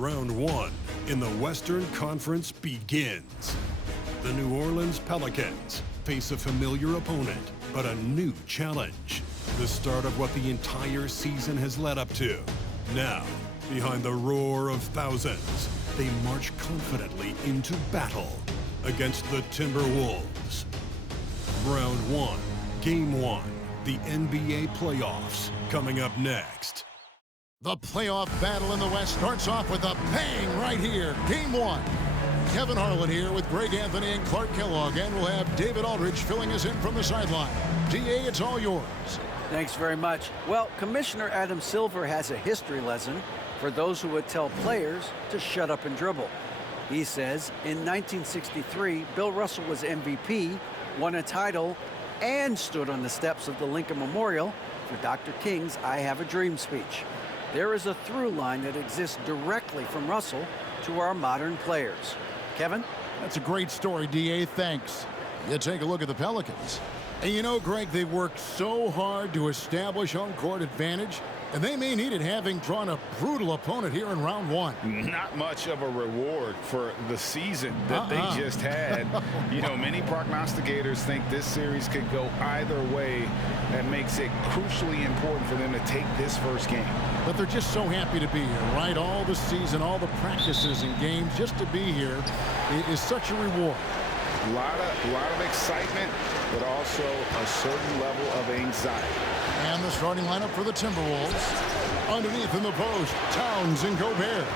Round one in the Western Conference begins. The New Orleans Pelicans face a familiar opponent, but a new challenge. The start of what the entire season has led up to. Now, behind the roar of thousands, they march confidently into battle against the Timberwolves. Round one, Game 1, the NBA playoffs, coming up next. The playoff battle in the West starts off with a bang right here. Game 1. Kevin Harlan here with Greg Anthony and Clark Kellogg, and we'll have David Aldridge filling us in from the sideline. DA, it's all yours. Thanks very much. Well, Commissioner Adam Silver has a history lesson for those who would tell players to shut up and dribble. He says in 1963, Bill Russell was MVP, won a title, and stood on the steps of the Lincoln Memorial for Dr. King's I Have a Dream speech. There is a through line that exists directly from Russell to our modern players. Kevin? That's a great story, DA. Thanks. You take a look at the Pelicans. And you know, Greg, they worked so hard to establish home-court advantage, and they may need it having drawn a brutal opponent here in round one. Not much of a reward for the season that they just had. You know, many prognosticators think this series could go either way. That makes it crucially important for them to take this first game. But they're just so happy to be here, right? All the season, all the practices and games, just to be here is such a reward. A lot of excitement, but also a certain level of anxiety. And the starting lineup for the Timberwolves. Underneath in the post, Towns and Gobert.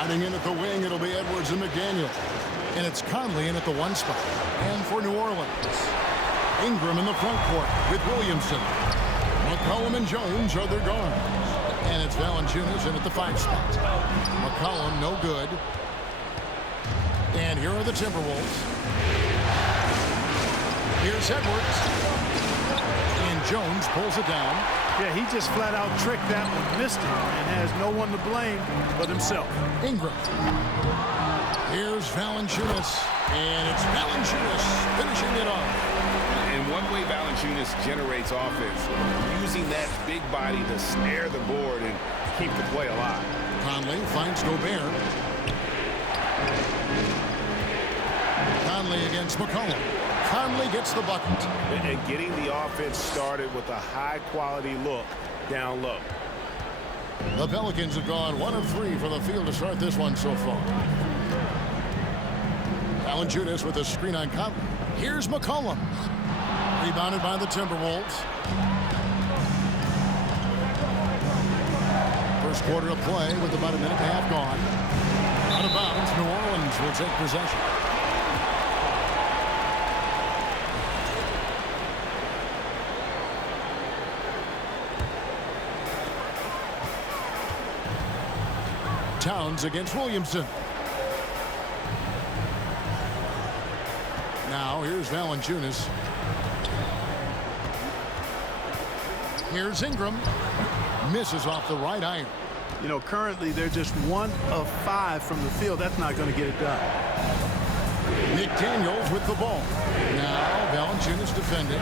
Hiding in at the wing, it'll be Edwards and McDaniel. And it's Conley in at the one spot. And for New Orleans, Ingram in the front court with Williamson. McCollum and Jones are their guards. And it's Valanciunas in at the 5 spot. McCollum, no good. And here are the Timberwolves. Here's Edwards. And Jones pulls it down. Yeah, he just flat out tricked that one, missed it, and has no one to blame but himself. Ingram. Here's Valanciunas. And it's Valanciunas finishing it off. And one way Valanciunas generates offense, using that big body to snare the board and keep the play alive. Conley finds Gobert. Conley against McCollum. Conley gets the bucket. And getting the offense started with a high-quality look down low. The Pelicans have gone 1 of 3 for the field to start this one so far. Valanciunas with a screen on Conley. Here's McCollum. Rebounded by the Timberwolves. First quarter of play with about a minute and a half gone. Out of bounds, New Orleans will take possession. Towns against Williamson. Now here's Valanciunas. Here's Ingram. Misses off the right iron. You know, currently they're just 1 of 5 from the field. That's not going to get it done. McDaniels with the ball. Now Valanciunas defending.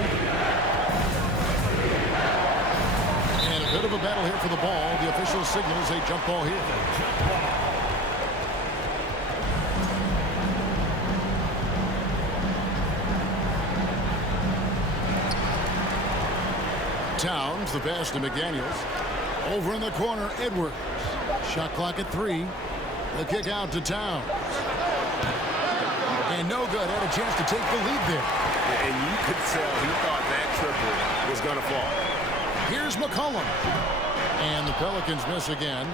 And a bit of a battle here for the ball. The official signals a jump ball here. Towns, the pass to McDaniels. Over in the corner, Edwards. Shot clock at 3. The kick out to Towns. And no good. Had a chance to take the lead there. And you could tell he thought that triple was going to fall. Here's McCollum. And the Pelicans miss again.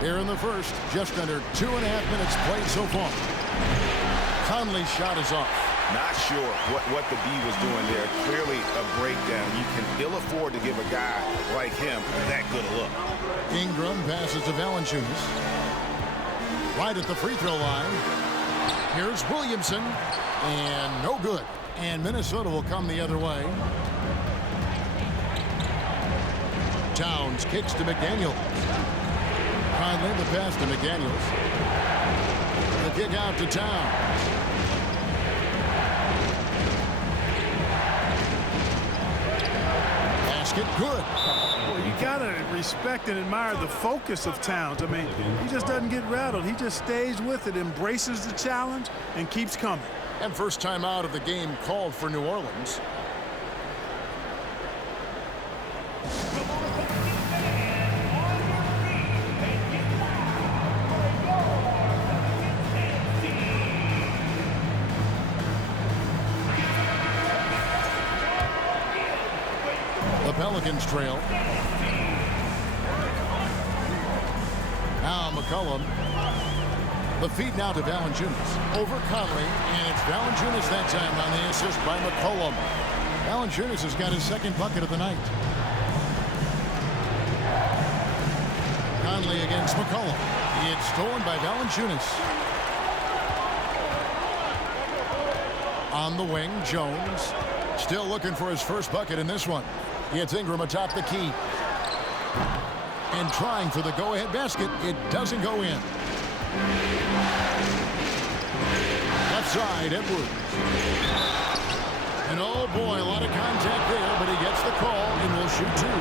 Here in the first, just under 2.5 minutes played so far. Conley's shot is off. Not sure what the D was doing there. Clearly a breakdown. You can ill afford to give a guy like him that good a look. Ingram passes to Valanciunas. Right at the free throw line. Here's Williamson. And no good. And Minnesota will come the other way. Towns kicks to McDaniels. Conley the pass to McDaniels. The kick out to Towns. Basket good. Well, you got to respect and admire the focus of Towns. I mean, he just doesn't get rattled. He just stays with it, embraces the challenge, and keeps coming. And first time out of the game called for New Orleans. The Pelicans trail. Now McCollum. The feed now to Valanciunas. Over Conley, and it's Valanciunas that time on the assist by McCollum. Valanciunas has got his second bucket of the night. Conley against McCollum. It's stolen by Valanciunas. On the wing, Jones. Still looking for his first bucket in this one. It's Ingram atop the key. And trying for the go-ahead basket. It doesn't go in. Left side, Edwards. And oh boy, a lot of contact there, but he gets the call and will shoot two.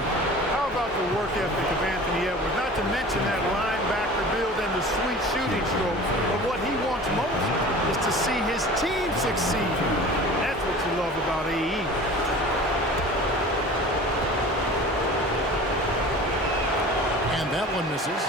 How about the work ethic of Anthony Edwards? Not to mention that linebacker build and the sweet shooting stroke. But what he wants most is to see his team succeed. That's what you love about AE. And that one misses.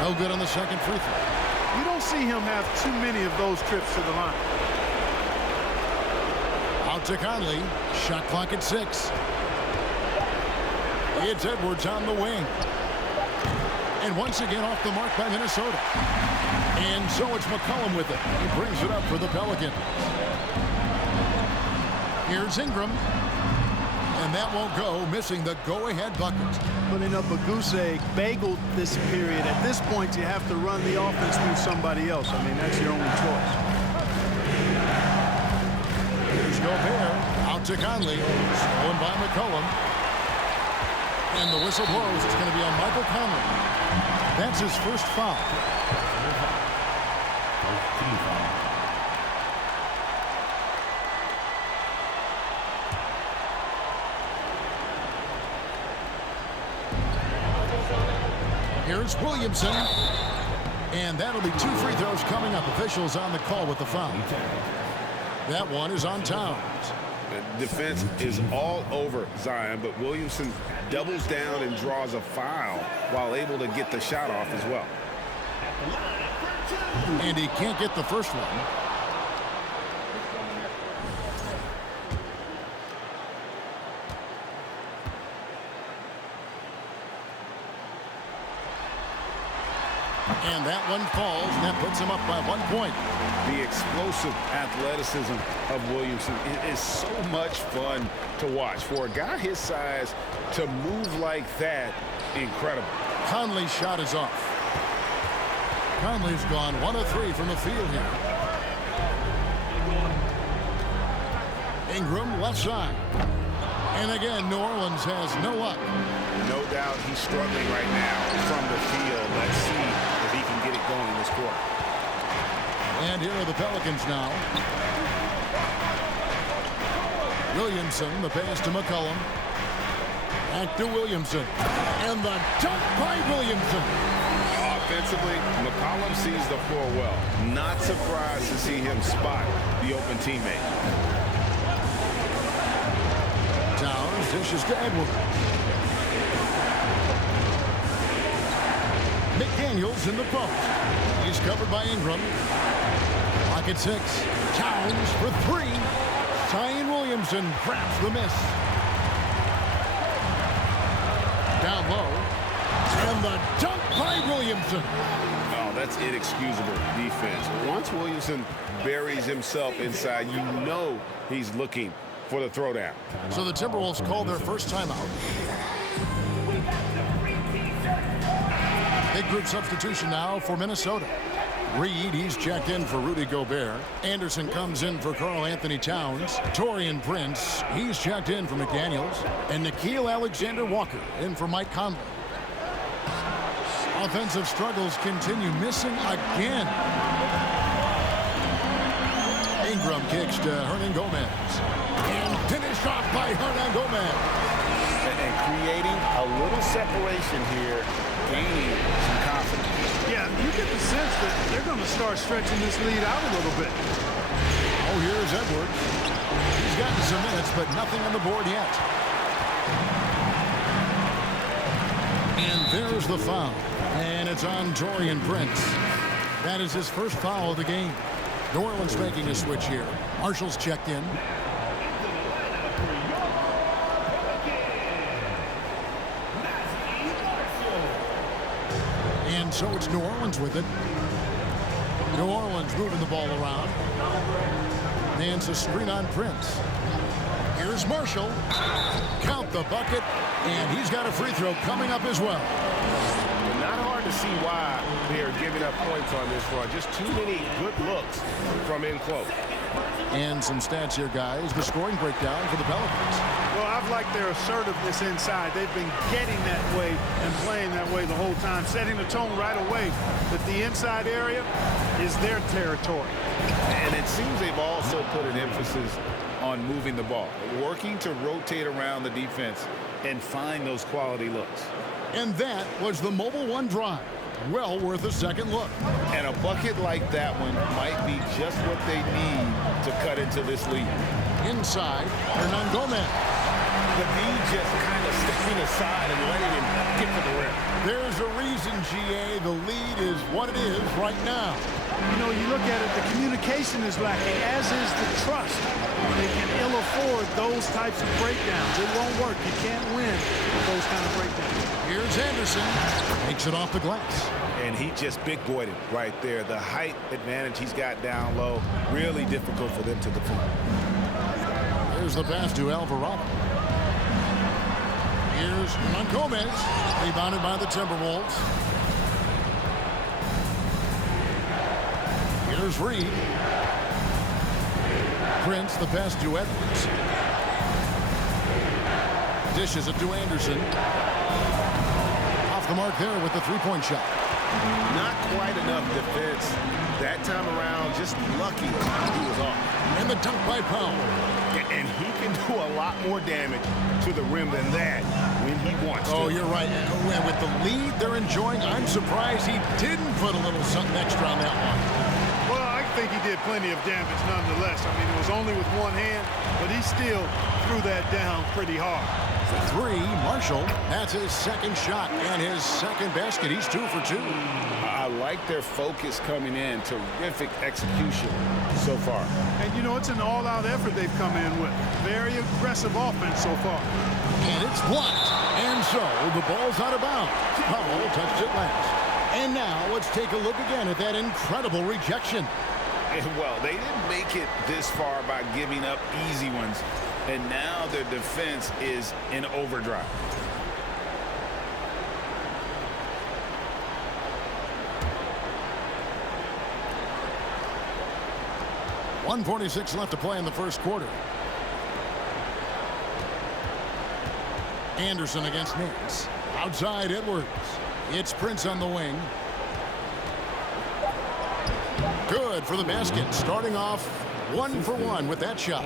No good on the second free throw. You don't see him have too many of those trips to the line. Out to Conley. Shot clock at 6. It's Edwards on the wing. And once again off the mark by Minnesota. And so it's McCollum with it. He brings it up for the Pelicans. Here's Ingram. And that won't go, missing the go-ahead bucket. Putting up a goose egg, bagel this period. At this point, you have to run the offense through somebody else. I mean, that's your only choice. Here's Gobert. Out to Conley. Stolen by McCollum. And the whistle blows. It's going to be on Michael Conley. That's his first foul. Here's Williamson. And that'll be 2 free throws coming up. Officials on the call with the foul. That one is on Towns. The defense is all over Zion, but Williamson doubles down and draws a foul while able to get the shot off as well. And he can't get the first one. And that one falls, and that puts him up by 1 point. The explosive athleticism of Williamson is so much fun to watch. For a guy his size to move like that, incredible. Conley's shot is off. Conley's gone 1 of 3 from the field here. Ingram left side. And again, New Orleans has no luck. No doubt he's struggling right now from the field. Let's see if he can get it going this quarter. And here are the Pelicans now. Williamson, the pass to McCollum. Back to Williamson. And the dunk by Williamson. Offensively, McCollum sees the floor well. Not surprised to see him spot the open teammate. Towns dishes to Edwards. McDaniels in the post. He's covered by Ingram. Lock at 6. Towns for 3. Zion Williamson grabs the miss. Down low. And the dunk by Williamson. Oh, that's inexcusable defense. Once Williamson buries himself inside, you know he's looking for the throwdown. So the Timberwolves call their first timeout. Big group substitution now for Minnesota. Reed, he's checked in for Rudy Gobert. Anderson comes in for Karl Anthony Towns. Taurean Prince, he's checked in for McDaniels. And Nickeil Alexander-Walker in for Mike Conley. Offensive struggles continue, missing again. Ingram kicks to Hernangomez. And finished off by Hernangomez. And creating a little separation here, gaining some confidence. Yeah, you get the sense that they're going to start stretching this lead out a little bit. Oh, here's Edwards. He's gotten some minutes, but nothing on the board yet. And there's the foul. And it's on Taurean Prince. That is his first foul of the game. New Orleans making a switch here. Marshall's checked in. And so it's New Orleans with it. New Orleans moving the ball around. Hands a screen on Prince. Here's Marshall. Count the bucket. And he's got a free throw coming up as well. Not hard to see why they are giving up points on this run. Just too many good looks from in close. And some stats here, guys. The scoring breakdown for the Pelicans. Well, I've liked their assertiveness inside. They've been getting that way and playing that way the whole time, setting the tone right away that the inside area is their territory. And it seems they've also put an emphasis on moving the ball, working to rotate around the defense and find those quality looks. And that was the Mobile One drive. Well worth a second look. And a bucket like that one might be just what they need to cut into this lead. Inside, Hernangomez. The D just kind of stepping aside and letting him get to the rim. There's a reason, GA, the lead is what it is right now. You know, you look at it, the communication is lacking, as is the trust. They can ill afford those types of breakdowns. It won't work. You can't win with those kind of breakdowns. Here's Anderson. Takes it off the glass. And he just big-boyed it right there. The height advantage he's got down low, really difficult for them to defend. Here's the pass to Alvarado. Here's Gomez. Rebounded by the Timberwolves. Here's Reed. Prince, the pass to Edwards. Dishes it to Anderson. Off the mark there with the three-point shot. Not quite enough defense that time around. Just lucky he was off. And the dunk by Powell. And he can do a lot more damage to the rim than that when he wants to. Oh, you're right. And with the lead they're enjoying, I'm surprised he didn't put a little something extra on that one. Well, I think he did plenty of damage nonetheless. I mean, it was only with one hand, but he still threw that down pretty hard. For three, Marshall, that's his second shot and his second basket. He's 2 for 2. I like their focus coming in. Terrific execution so far. And, you know, it's an all-out effort they've come in with. Very aggressive offense so far. And it's blocked. And so the ball's out of bounds. Powell touched it last. And now let's take a look again at that incredible rejection. Well, they didn't make it this far by giving up easy ones. And now their defense is in overdrive. .146 left to play in the first quarter. Anderson against Nance. Outside Edwards. It's Prince on the wing. Good for the basket. Starting off 1 for 1 with that shot.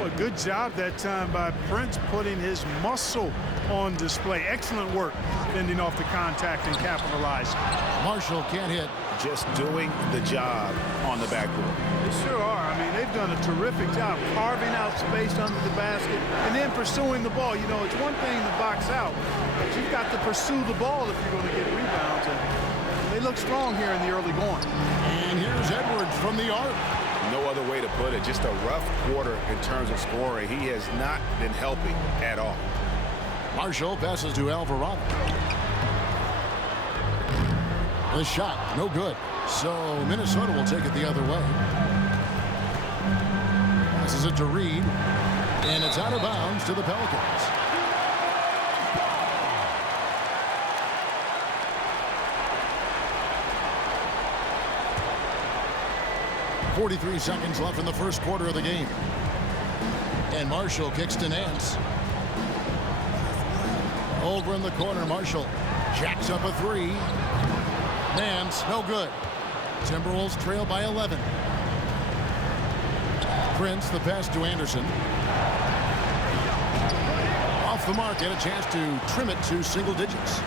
Well, good job that time by Prince putting his muscle on display. Excellent work fending off the contact and capitalizing. Marshall can't hit. Just doing the job on the backboard. They sure are. I mean, they've done a terrific job carving out space under the basket and then pursuing the ball. You know, it's one thing to box out, but you've got to pursue the ball if you're going to get rebounds. And they look strong here in the early going. And here's Edwards from the arc. No other way to put it. Just a rough quarter in terms of scoring. He has not been helping at all. Marshall passes to Alvarado. The shot, no good. So Minnesota will take it the other way. Passes it to Reed. And it's out of bounds to the Pelicans. .43 seconds left in the first quarter of the game. And Marshall kicks to Nance. Over in the corner, Marshall jacks up a three. Nance, no good. Timberwolves trail by 11. Prince, the pass to Anderson. Off the mark and a chance to trim it to single digits.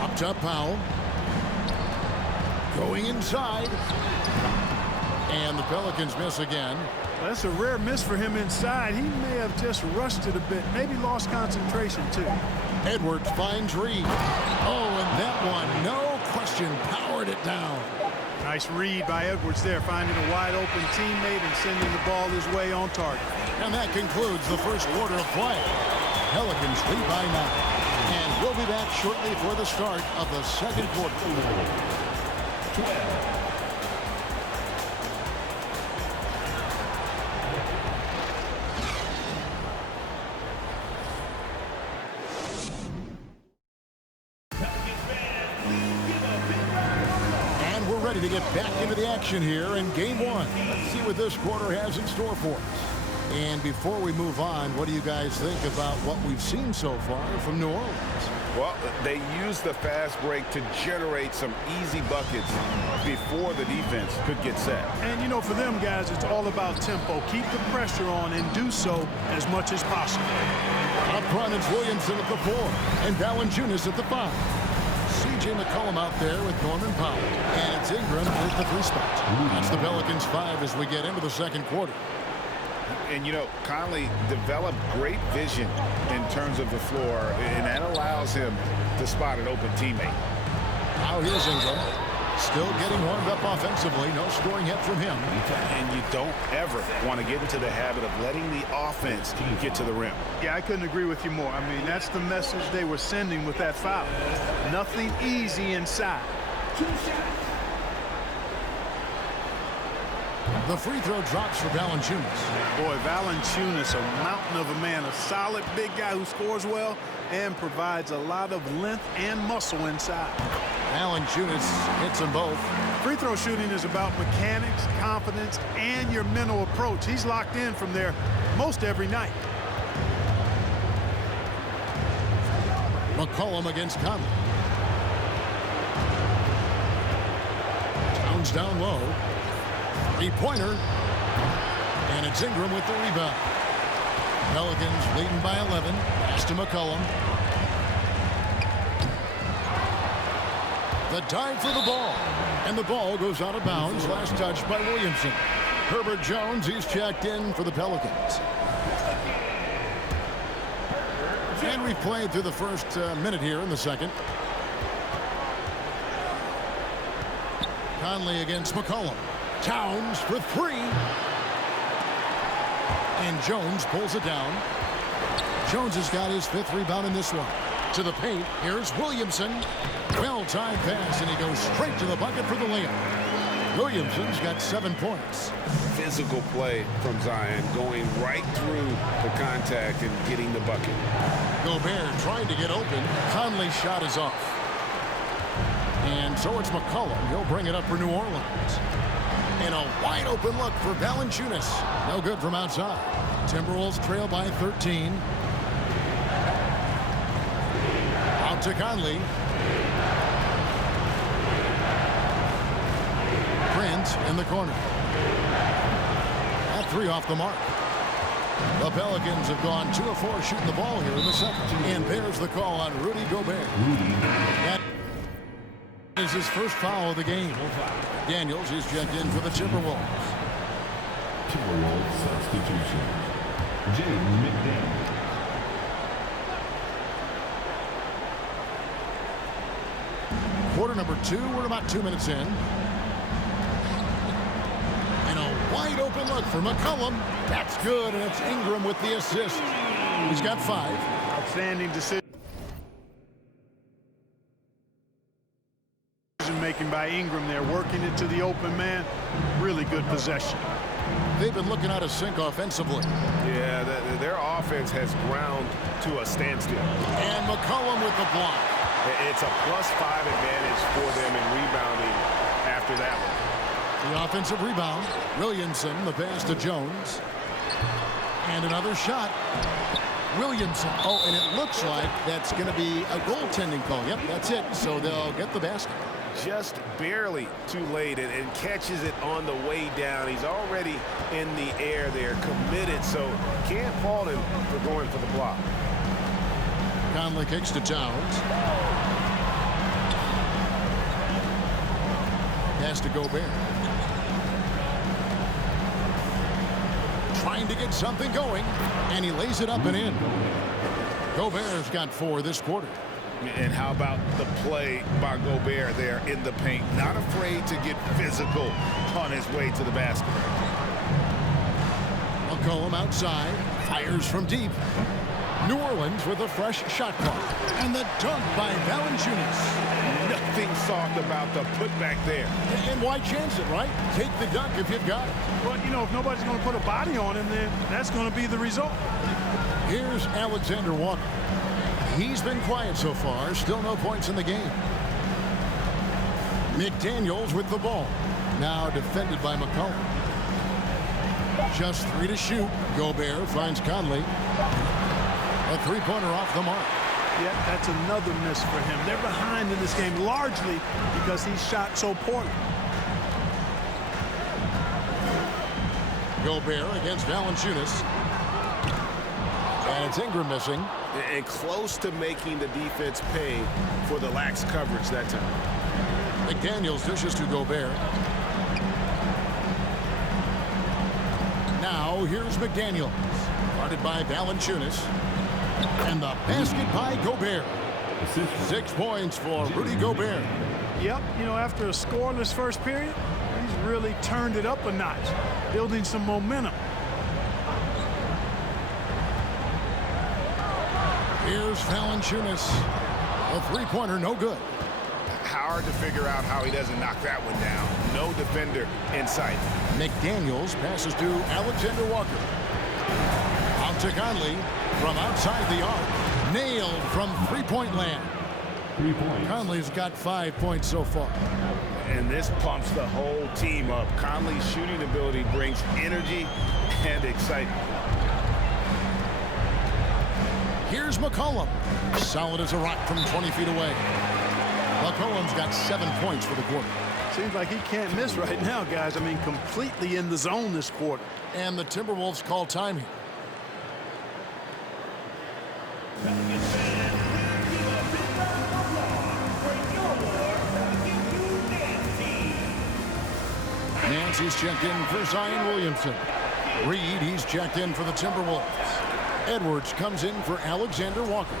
Up top, Powell. Going inside. And the Pelicans miss again. Well, that's a rare miss for him inside. He may have just rushed it a bit. Maybe lost concentration, too. Edwards finds Reed. Oh, and that one, no question, powered it down. Nice read by Edwards there, finding a wide-open teammate and sending the ball his way on target. And that concludes the first quarter of play. Pelicans lead by 9. And we'll be back shortly for the start of the second quarter. 12. To get back into the action here in game 1. Let's see what this quarter has in store for us. And before we move on, what do you guys think about what we've seen so far from New Orleans? Well, they used the fast break to generate some easy buckets before the defense could get set. And, you know, for them guys, it's all about tempo. Keep the pressure on and do so as much as possible. Up front, it's Williamson at the 4 and Valanciunas at the 5. C.J. McCollum out there with Norman Powell. And it's Ingram at the 3 spot. That's the Pelicans 5 as we get into the second quarter. And, you know, Conley developed great vision in terms of the floor, and that allows him to spot an open teammate. Now here's Ingram. Still getting warmed up offensively. No scoring hit from him. And you don't ever want to get into the habit of letting the offense get to the rim. Yeah, I couldn't agree with you more. I mean, that's the message they were sending with that foul. Nothing easy inside. The free throw drops for Valanciunas. Boy, Valanciunas, a mountain of a man, a solid big guy who scores well and provides a lot of length and muscle inside. Valanciunas hits them both. Free throw shooting is about mechanics, confidence, and your mental approach. He's locked in from there most every night. McCollum against Conley. Towns down low. Three-pointer. And it's Ingram with the rebound. Pelicans leading by 11. Pass to McCollum. The dive for the ball. And the ball goes out of bounds. Last touch by Williamson. Herbert Jones, he's checked in for the Pelicans. And we've played through the first minute here in the second. Conley against McCollum. Towns for 3. And Jones pulls it down. Jones has got his 5th rebound in this one. To the paint, here's Williamson. Well-timed pass, and he goes straight to the bucket for the layup. Williamson's got 7 points. Physical play from Zion, going right through the contact and getting the bucket. Gobert trying to get open. Conley's shot is off. And so it's McCollum. He'll bring it up for New Orleans. And a wide-open look for Valanciunas. No good from outside. Timberwolves trail by 13. Out to Conley. Prince in the corner. That 3 off the mark. The Pelicans have gone 2 of 4 shooting the ball here in the second. And there's the call on Rudy Gobert. That is his first foul of the game. Daniels is checked in for the Timberwolves. Timberwolves substitution. James McDaniel. Quarter number 2. We're about 2 minutes in. And a wide open look for McCollum. That's good, and it's Ingram with the assist. He's got 5. Outstanding decision-making by Ingram there, working it to the open man. Really good possession. They've been looking out of sync offensively. Yeah, their offense has ground to a standstill. And McCollum with the block. It's a +5 advantage for them in rebounding after that one. The offensive rebound. Williamson, the pass to Jones. And another shot. Williamson. Oh, and it looks like that's going to be a goaltending call. Yep, that's it. So they'll get the basket. just barely too late and catches it on the way down. He's already in the air there, committed, so can't fault him for going for the block. Conley kicks to Towns. Pass to Gobert. Trying to get something going, and he lays it up and in. Gobert's got 4 this quarter. And how about the play by Gobert there in the paint? Not afraid to get physical on his way to the basket. McCollum outside, fires from deep. New Orleans with a fresh shot clock. And the dunk by Valanciunas. Nothing soft about the putback there. And why chance it, right? Take the dunk if you've got it. Well, you know, if nobody's going to put a body on him, then that's going to be the result. Here's Alexander Walker. He's been quiet so far. Still no points in the game. McDaniels with the ball. Now defended by McCollum. Just 3 to shoot. Gobert finds Conley. A 3-pointer off the mark. Yeah, that's another miss for him. They're behind in this game largely because he shot so poorly. Gobert against Valanciunas. And it's Ingram missing. And close to making the defense pay for the lax coverage that time. McDaniels dishes to Gobert. Now here's McDaniels. Guarded by Valanciunas. And the basket by Gobert. 6 points for Rudy Gobert. Yep, you know, after a scoreless first period, he's really turned it up a notch, building some momentum. Here's Valanciunas. A 3-pointer, no good. Hard to figure out how he doesn't knock that one down. No defender in sight. McDaniels passes to Alexander Walker. Out to Conley from outside the arc. Nailed from 3-point land. 3 points. Conley's got 5 points so far. And this pumps the whole team up. Conley's shooting ability brings energy and excitement. Here's McCollum. Solid as a rock from 20 feet away. McCollum's got 7 points for the quarter. Seems like he can't miss right now, guys. I mean, completely in the zone this quarter. And the Timberwolves call time here. Nancy's checked in for Zion Williamson. Reed, he's checked in for the Timberwolves. Edwards comes in for Alexander Walker.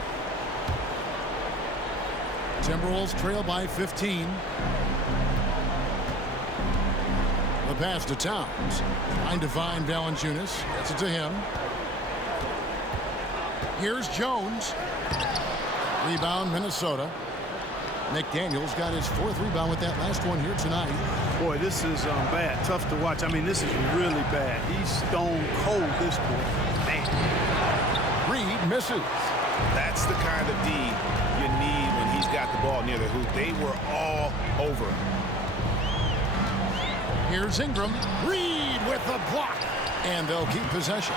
Timberwolves trail by 15. The pass to Towns. Trying to find Valanciunas. Gets it to him. Here's Jones. Rebound, Minnesota. McDaniels got his 4th rebound with that last one here tonight. Boy, this is bad. Tough to watch. I mean, this is really bad. He's stone cold this quarter. Man. Reed misses. That's the kind of D you need when he's got the ball near the hoop. They were all over him. Here's Ingram. Reed with the block. And they'll keep possession.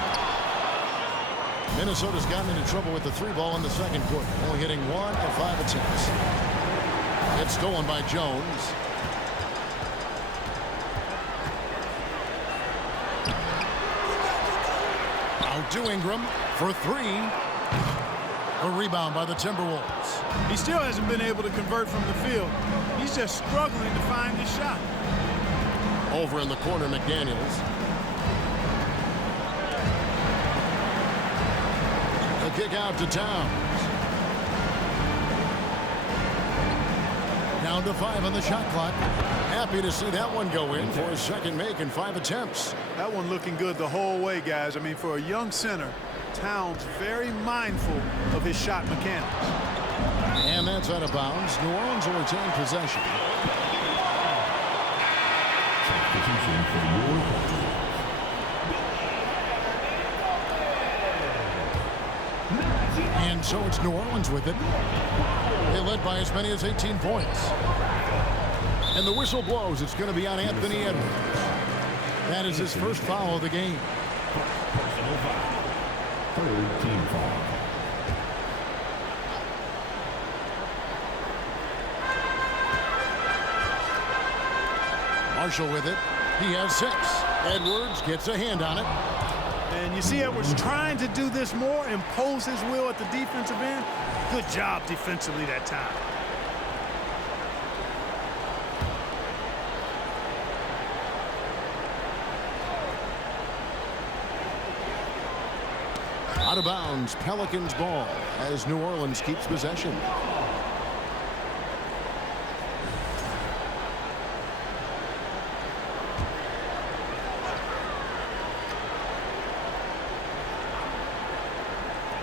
Minnesota's gotten into trouble with the 3-ball in the second quarter, only hitting 1 of 5 attempts. It's stolen by Jones. Out to Ingram for 3. A rebound by the Timberwolves. He still hasn't been able to convert from the field. He's just struggling to find his shot. Over in the corner, McDaniels. The kick out to Towns. Down to 5 on the shot clock. Happy to see that one go in for his second make in 5 attempts. That one looking good the whole way, guys. I mean, for a young center, Towns very mindful of his shot mechanics. And that's out of bounds. New Orleans will retain possession. And so it's New Orleans with it. They led by as many as 18 points. And the whistle blows. It's going to be on Anthony Edwards. That is his first foul of the game. Personal foul. 3rd team foul. Marshall with it. He has 6. Edwards gets a hand on it. And you see Edwards trying to do this more, impose his will at the defensive end. Good job defensively that time. Out of bounds, Pelicans ball as New Orleans keeps possession.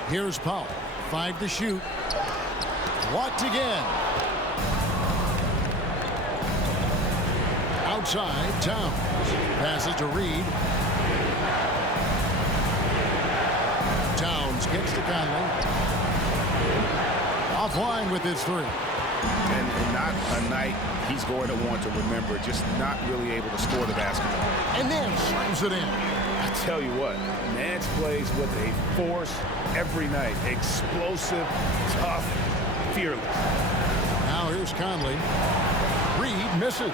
Here's Powell. 5 to shoot. Blocked again. Outside, Towns. Passes to Reed. Towns gets to Conley. Offline with his 3. And not a night he's going to want to remember, just not really able to score the basketball. And then slams it in. I tell you what, Nance plays with a force every night. Explosive, tough, fearless. Now here's Conley. Reed misses.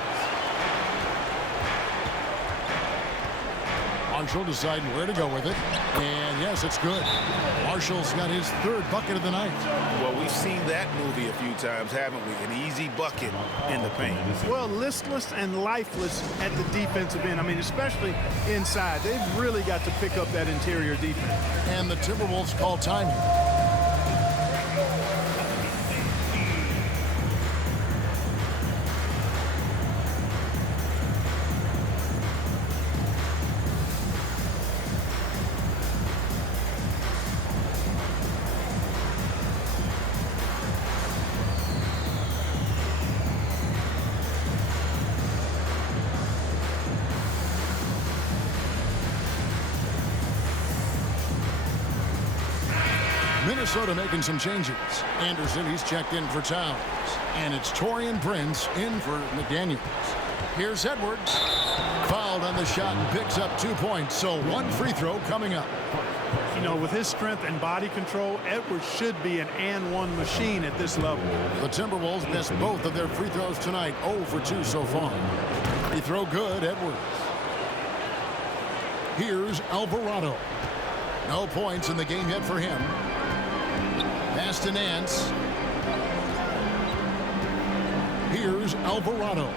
Marshall deciding where to go with it. And yes, it's good. Marshall's got his 3rd bucket of the night. Well, we've seen that movie a few times, haven't we? An easy bucket in the paint. Well, listless and lifeless at the defensive end. I mean, especially inside. They've really got to pick up that interior defense. And the Timberwolves call time here. Minnesota making some changes. Anderson, he's checked in for Towns. And it's Taurean Prince in for McDaniels. Here's Edwards. Fouled on the shot and picks up 2 points. So 1 free throw coming up. You know, with his strength and body control, Edwards should be an and-one machine at this level. The Timberwolves missed both of their free throws tonight. 0 for 2 so far. Free throw good, Edwards. Here's Alvarado. No points in the game yet for him. Pass to Nance. Here's Alvarado.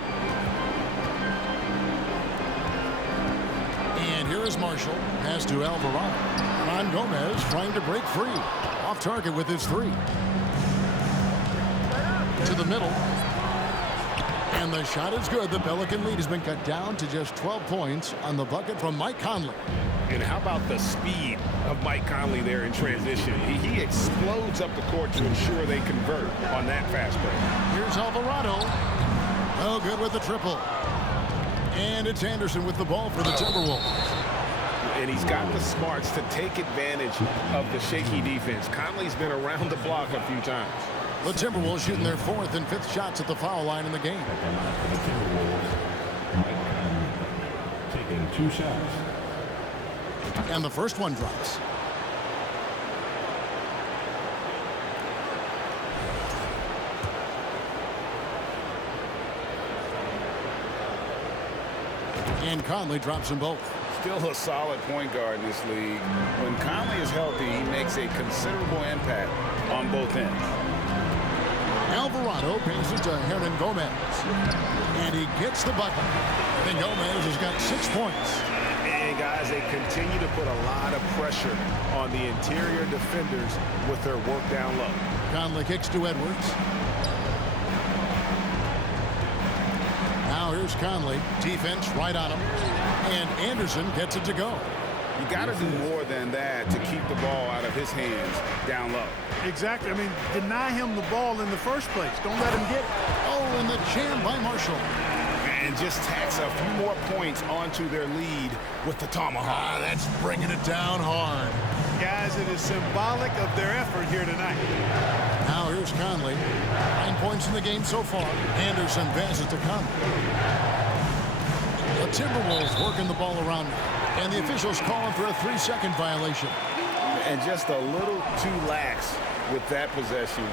And here is Marshall. Pass to Alvarado. Ron Gomez trying to break free. Off target with his 3. To the middle. And the shot is good. The Pelican lead has been cut down to just 12 points on the bucket from Mike Conley. And how about the speed of Mike Conley there in transition? He explodes up the court to ensure they convert on that fast break. Here's Alvarado. Oh, good with the triple. And it's Anderson with the ball for the Timberwolves. And he's got the smarts to take advantage of the shaky defense. Conley's been around the block a few times. The Timberwolves shooting their 4th and 5th shots at the foul line in the game. The Timberwolves, Mike Conley, taking 2 shots. And the first one drops. And Conley drops them both. Still a solid point guard in this league. When Conley is healthy, he makes a considerable impact on both ends. Alvarado passes to Hernan Gomez. And he gets the bucket. And Gomez has got 6 points. And guys, they continue to put a lot of pressure on the interior defenders with their work down low. Conley kicks to Edwards. Now here's Conley. Defense right on him. And Anderson gets it to go. You got to do more than that to keep the ball out of his hands down low. Exactly. I mean, deny him the ball in the first place. Don't let him get it. Oh, and the jam by Marshall. And just tacks a few more points onto their lead with the tomahawk. That's bringing it down hard. Guys, it is symbolic of their effort here tonight. Now here's Conley. 9 points in the game so far. Anderson passes to Conley. The Timberwolves working the ball around. And the officials calling for a 3-second violation. And just a little too lax with that possession,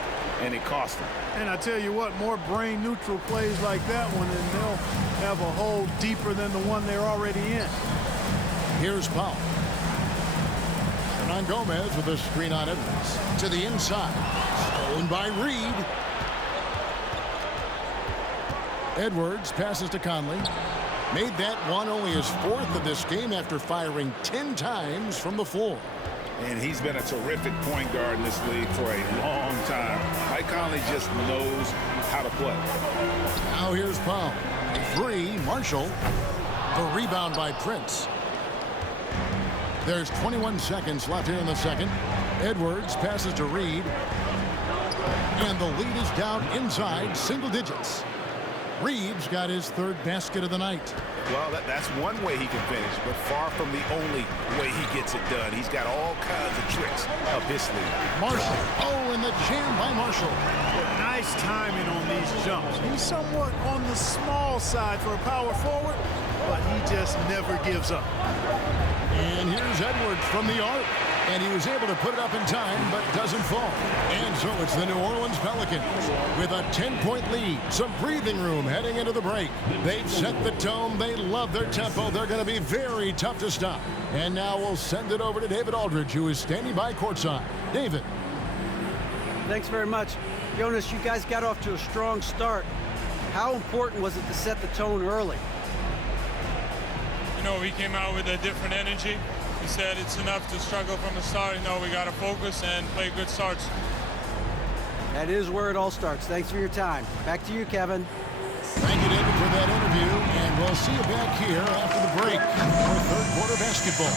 and it cost him. And I tell you what, more brain-neutral plays like that one, and they'll have a hole deeper than the one they're already in. Here's Powell. Hernan Gomez with a screen on Edwards. To the inside. Stolen by Reed. Edwards passes to Conley. Made that one only his 4th of this game after firing 10 times from the floor. And he's been a terrific point guard in this league for a long time. Mike Conley just knows how to play. Now here's Powell. 3, Marshall. The rebound by Prince. There's 21 seconds left here in the second. Edwards passes to Reed. And the lead is down inside single digits. Reed's got his 3rd basket of the night. Well, that's one way he can finish, but far from the only way he gets it done. He's got all kinds of tricks up his sleeve. Marshall. Oh, and the jam by Marshall. Nice timing on these jumps. He's somewhat on the small side for a power forward, but he just never gives up. And here's Edwards from the arc. And he was able to put it up in time, but doesn't fall. And so it's the New Orleans Pelicans with a 10-point lead. Some breathing room heading into the break. They've set the tone. They love their tempo. They're going to be very tough to stop. And now we'll send it over to David Aldridge, who is standing by courtside. David. Thanks very much. Jonas, you guys got off to a strong start. How important was it to set the tone early? You know, we came out with a different energy. We said it's enough to struggle from the start. You know, we got to focus and play good starts. That is where it all starts. Thanks for your time. Back to you, Kevin. Thank you, David, for that interview. And we'll see you back here after the break for 3rd quarter basketball.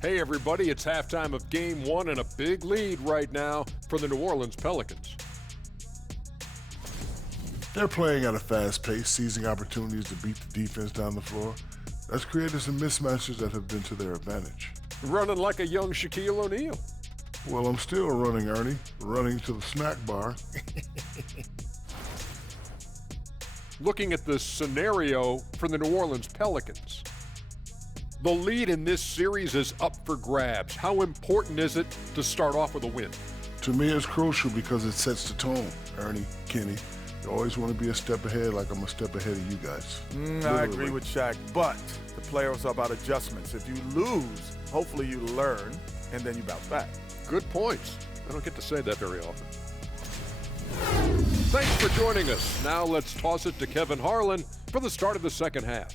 Hey everybody, it's halftime of Game 1 and a big lead right now for the New Orleans Pelicans. They're playing at a fast pace, seizing opportunities to beat the defense down the floor. That's created some mismatches that have been to their advantage. Running like a young Shaquille O'Neal. Well, I'm still running, Ernie. Running to the snack bar. Looking at the scenario for the New Orleans Pelicans. The lead in this series is up for grabs. How important is it to start off with a win? To me, it's crucial because it sets the tone, Ernie, Kenny. You always want to be a step ahead like I'm a step ahead of you guys. I agree with Shaq, but the playoffs are about adjustments. If you lose, hopefully you learn, and then you bounce back. Good points. I don't get to say that very often. Thanks for joining us. Now let's toss it to Kevin Harlan for the start of the second half.